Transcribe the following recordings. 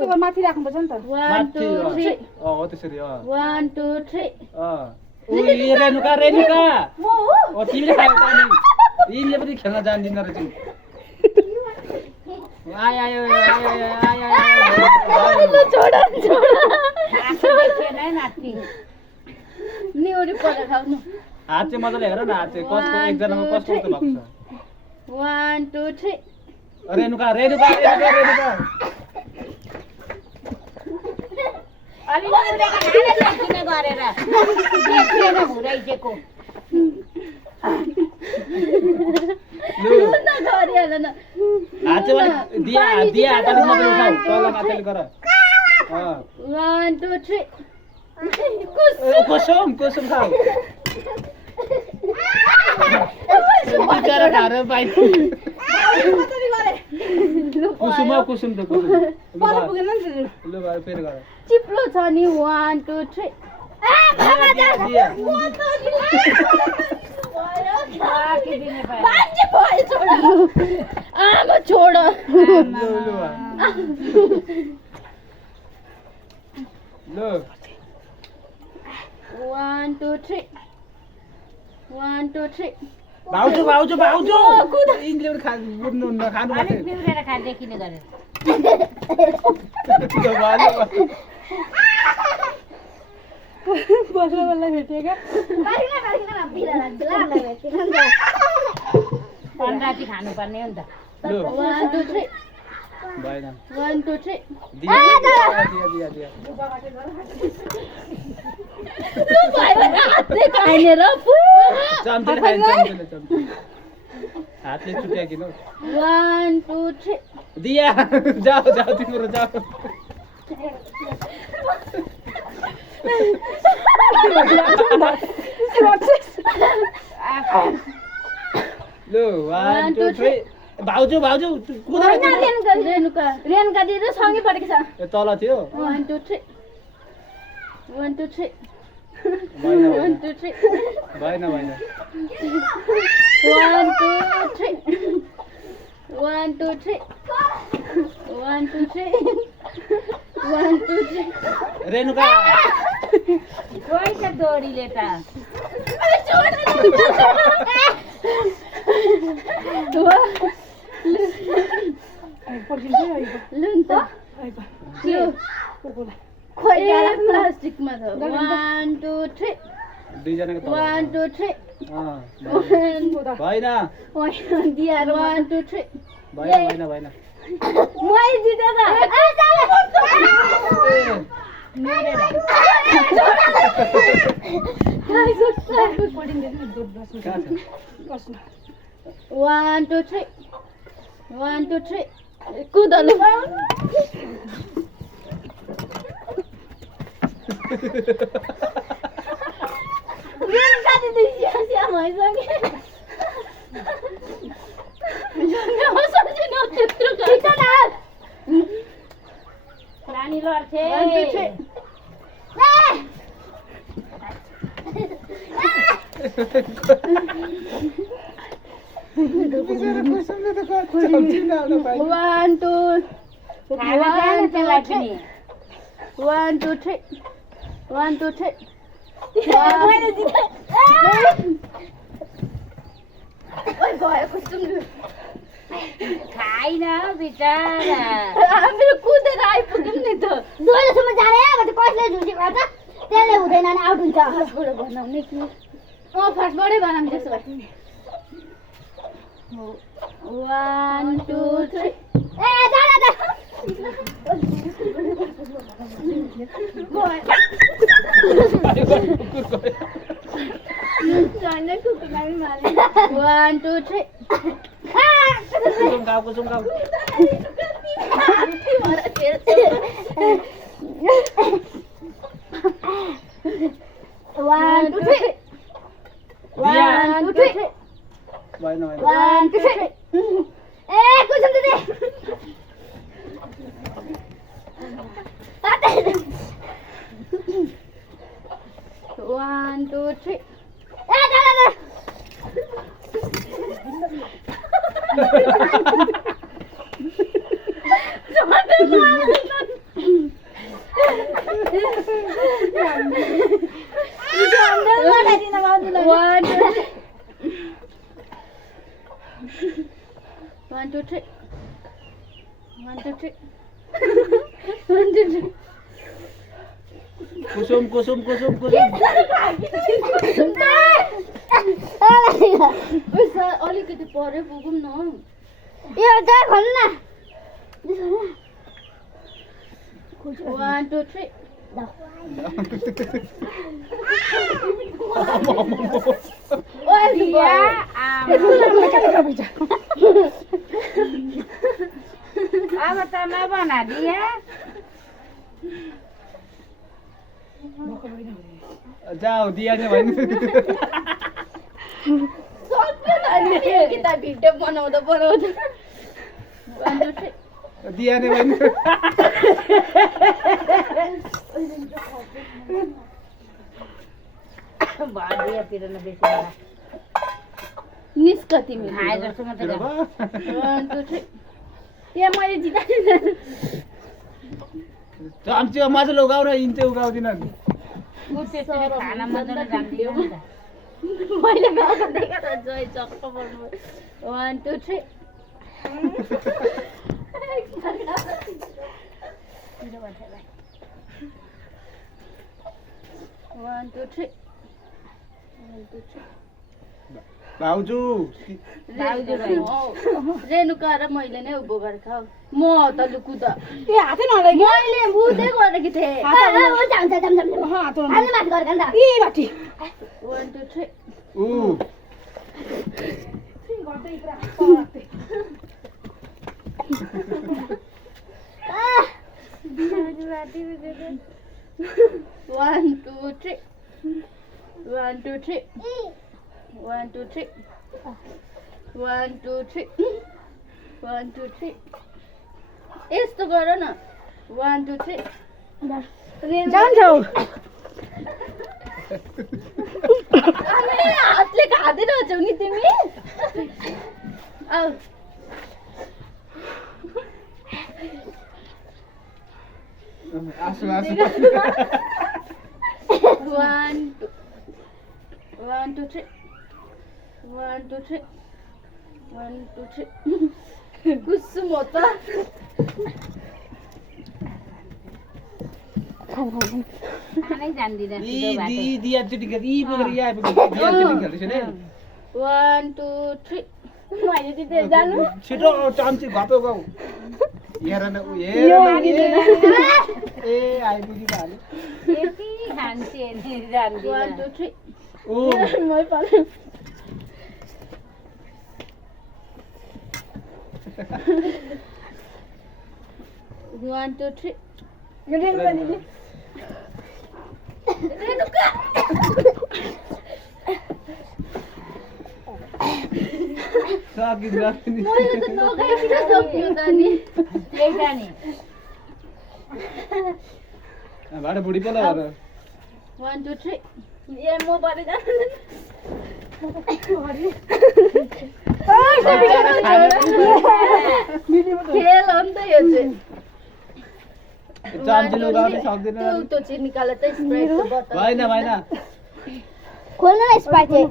माथि राख्नुपर्छ नि त 1 2 3 हो त्यसरी 1 2 3 उही रेनुका रेनुका म हो तिमीले खायो त अनि यिनले पनि खेल्न जान्दिन रहेछ आय आय आय आय आय छोड छैन है नाति निउरी परेर खाउनु हात चाहिँ मजाले हेर न हात चाहिँ कसको एकजनामा कस्तो भएको छ 1 2 3 रेनुका रेनुका रेनुका रेनुका अलि उडेको खाना लाग्ने गरेर देखिएन भुराइजेको लु न गरिहाल न हात चाहिँ दिया दिया हात अलि मात्र उठाऊ तल माथिले गर 1 2 3 कसम कसम खाऊ बिचारा खाएर बाइ कुसुम कुसुम त कुसुम पर पुगेन नि लु भाइ फेरि गर चिप्लो छ नि 1 2 3 दिया के दिने पाए बाजे भयो छोड आमा छोड लु 1 2 3 1 2 3 भाउजू भाउजू भाउजू इनले पनि बुझ्नु न खानु अलिक बिउरेर खा देखिने गरेर बल्ल बल्ल भेटेका पन्राती खानुपर्ने हो नि त 1 2 3 भएन 1 2 3 दिया दिया दिया लु भाइ हातले खाने र चम्चीले खाइन्छ चम्चीले चम्ची हातले चुट्या किन 1 2 3 दिया जाऊ जाऊ तिम्रो जाऊ लु 1 2 3 भाउजू भाउजू रेनुका रेनुका दिदी सँगै परेको छ तल थियो 1 2 3 1 2 3 भएन 1 2 3 भएन भएन 1 2 3 1 2 3 1 2 3 1 2 3 रेनुका गएछ दोरीले त खोइ प्लास्टिकमा छ 1 2 3 दुईजनाको 1 2 3 भएन दिया 1 2 3 भएन भएन भएन मै जिते त One, two, three. 1 2 3 कुदनु मेरो साथी त स्यास्या भइसक्यो म सजिनो त्यत्रो गर्छ रानी लड्थे 1 2 3 One, two, 1 2 3 1 2 3 ओइ गयो कुसुम खाइन बिचारा हामीहरू कुदेर आइपुग्यौँ नि त दोहोरोसम्म जाने अब त कसले झुसेको छ त्यसले हुँदैन नि आउट हुन्छ फर्स्टबाट बनाउने कि फर्स्टबाटै बनाऊँ त्यसो भए 1 2 3 ए जान त जाने कुकुरलाई मारे 1 2 3 कुसुम गाउ 1 2 3 1 2 3 भएन 1 2 3 ए कुसुम दिदी 1 2 3 ए जान त 1 2 3 कुसुम कुसुम कुसुम कुसुम अलिकति परे पुगौँ न यो चाहिँ खोल्नु न 1 2 3 दिया अब त नबना दिया जाऊ दिया नै भएन किता भिडियो बनाउँदा 1 2 3 दिया नै भएन भरियातिर न बेसी होला निस्क तिमी खाए जस्तो मात्रै गर। 1 2 3 यहाँ मैले जिता चम्ची मजाले उगाउ र इन्चे उगाउँदिन ऊ त्यसरी खाना मजाले राखिदियो नि त। मैले गाउँदा देखेर जय चक्क पर्नु 1 2 3 1 2 3 भाउजू रेणुका र मैले नै उभो गरेको खाऊ म त लुकुद मैले बुझ्दै गरेकी थिएँ 1 2 3 ऊ One, two, three. 1 2 3 1 2 3 1 2 3 1 2 3 यस्तो गर न 1 2 3 जान्छौ हातले खाँदै रहेछौ नि तिमी आऊ आसु आसु 1 2 3 1 2 3 1 2 3 कुसुम होता खानै जान्दिनँ ई दिया चुटी खेल ई पुगेर यहाँ आइपुग्यो दिया चुटी खेल्दैछ नि 1 2 3 मैले दिँदै जानु छिटो चम्ची घप्यो गाउ हेर न उ हेर ए आइपुग्यो त हाल्यो यति खान्छे नि जान्दिनँ 1 2 3 ऊ मैं पाले 1 2 3 रेणुका सकिन्छ नि मैले त नगाइकिन सक्यो त नि त्यही जाने भाडा बुढी पो ल 1 2 3 ए म बढे जानु खेल हो नि त यो चाहिँ चम्ची लगाउनै सक्दैन त्यो चाहिँ निकाल त स्प्राइटको बोतल भएन भएन खोल्नु न स्प्राइट चाहिँ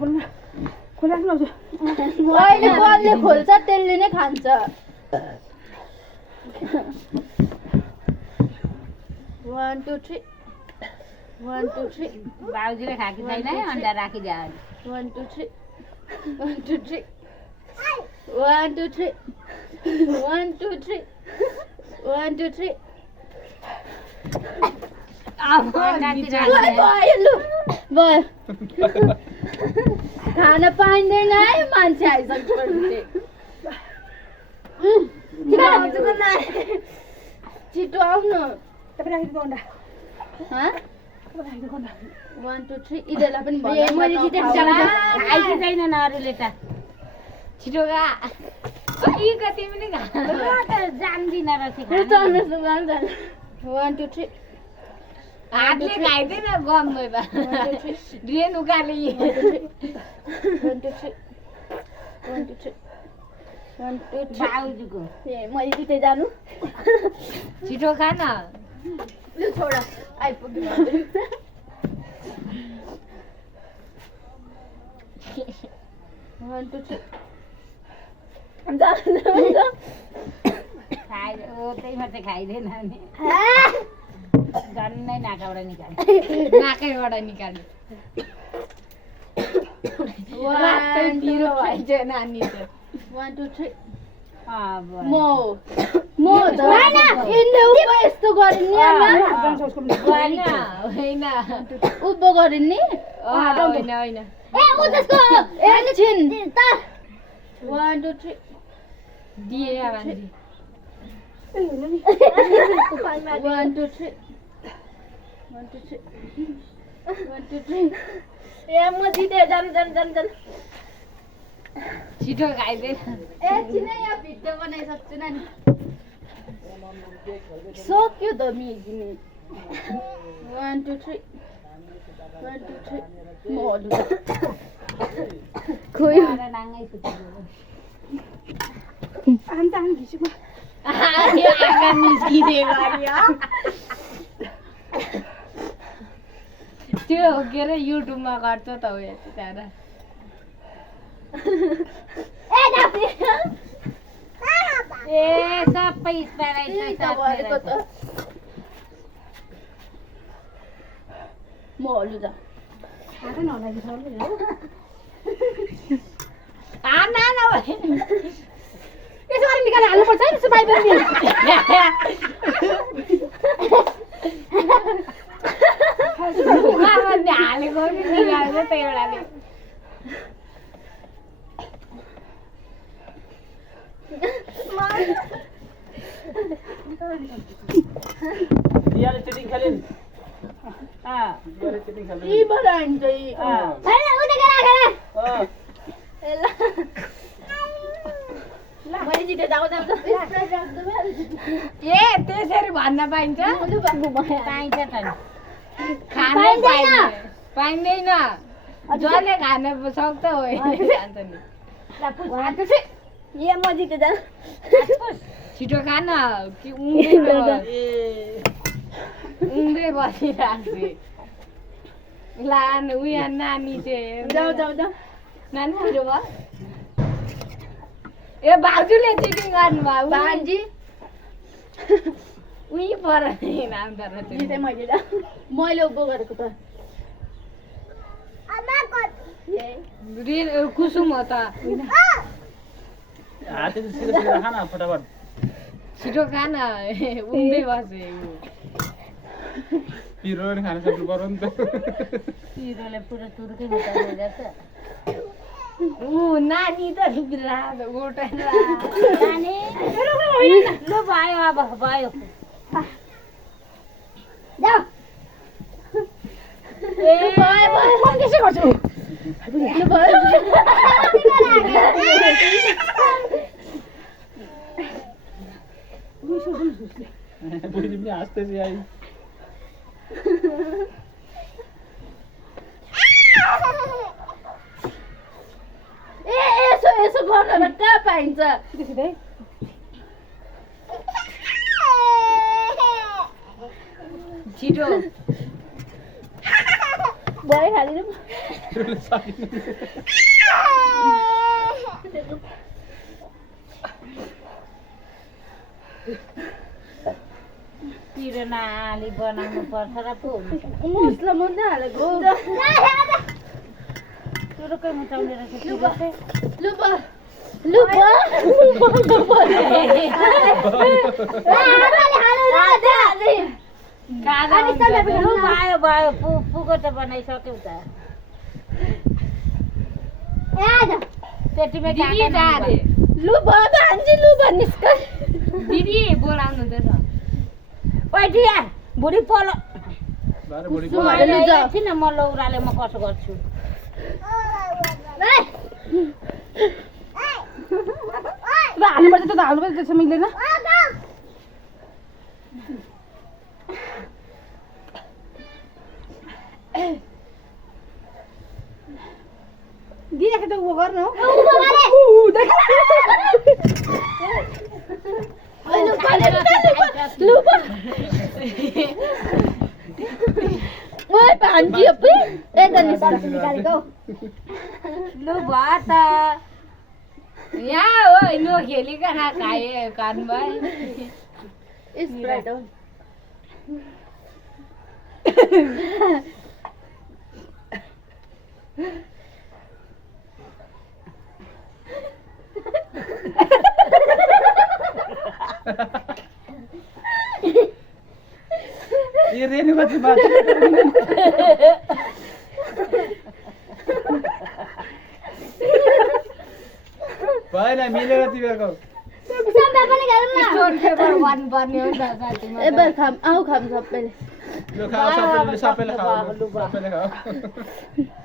अहिले बलले खोल्छ त्यसले नै खान्छ 1 2 3 1 2 3 बाउजूले खाकी छैन है अन्डा राखिदियो 1 2 3 1 2 3 1 2 3 1 2 3 1 2 3 भयो लु भयो खान पाइँदैन है मान्छे आइसकेपछि छिटो आउनु 1 2 3 इदेला पनि मैले जितेको छैन खाएकी छैनन् अरूले त छिटो गा यी कति पनि जान्दिनँ रहेछ खान 1 2 3 हातले खाइँदैन गम भएमा रेणुकाले 1 2 3 1 2 3 1 2 3 बाउजूको ए मैले जिते जानु छिटो खा न लु छोडा आइपुग्यो 1 2 3 जा खाइ त्यही मात्रै खाइदिएन नि झन्नै नाकाबाट निकाल्यो नाकैबाट निकाल्यो पिरो भएछ नानी त 1 2 3 मो होइन यस्तो गरिन् होइन उभो गरिन् नि होइन ए उ त्यसको एकछिन त 1 2 3 दिए मान्छे 1 2 3 ए म जिते जन छिटो खाइदिएन एकछिनै यहाँ भिडियो बनाइसक्छु नानी सक्यो त मिगिने 1 2 3 1 2 3 म हल्लु खोयो नाङ्गै फुटिदियो यो आँखा निस्किने गऱ्यो त्यो के अरे युट्युबमा गर्छ त हो यतिजना ए सबै स्प्याराइट म हल्लु जा यसो गरी निकालेर हाल्नुपर्छ है त्यसो बाहिर हालेको नि निकाल्छ त एउटाले दियाले चिटिङ खेलिन् दियाले चिटिङ खेलिन् यी बनाइन्छ यी मैले जिते जाऊ ए त्यसरी भन्न पाइन्छ पाइन्छ त नि खानै पाइँदैन जसले खान सक्छ हो जान्छ नि ए म जिते जा छिटो खान कि उम्दै बसिरहेको लानु उयो नानी चाहिँ जाऊ नानी छिटो भयो ए भाउजूले चिटिङ गर्नुभयो भान्जी उही पर नाम तर जिते मैले जा मैले उभो गरेको त कुसुम हो त हाते सिधा खान फटाफट छिटो खान उम्दै बसे पिरो नि खान सक्नु पर्यो नि त पिरोले पुरा तुर्कै निकाल्दै रहेछ नानी त गोटाएर नानी ल भयो अब भयो ए म त्यसै गर्छु बुझ्नु पनि हाँस्दै आई यसो गर्न कहाँ पाइन्छ छिटो भइहाल्यो पिरो नहाली बनाउनु पर्छ र पो हुन्छ मुस्ला मात्रै हालेको तुरुकै मुचाउने रहेछ भयो पुगो त बनाइसक्यौ त त्यतिमै दिदी बोलाउनु हुँदैछ ओइटिया बुढी पोलो एकछिन म लौराले म कसो गर्छु हाल्नुपर्छ त हाल्नुपर्छ त्यसो मिल्दैन दिएको त उ गर्नु भान्जी निकालेको लु भयो त यहाँ हो नखेलिकन खाए खानुभयो स्प्राइट हो ये रेणुका चाहिँ बात भएन मिलेर तिमीहरूको सबै पनि गरौँ न स्टोन पेपर भन्नुपर्ने हो नि त साथीमा एबार खाम आऊ खाम सबैले यो खाऊ सबैले खाऊ सबैले खाऊ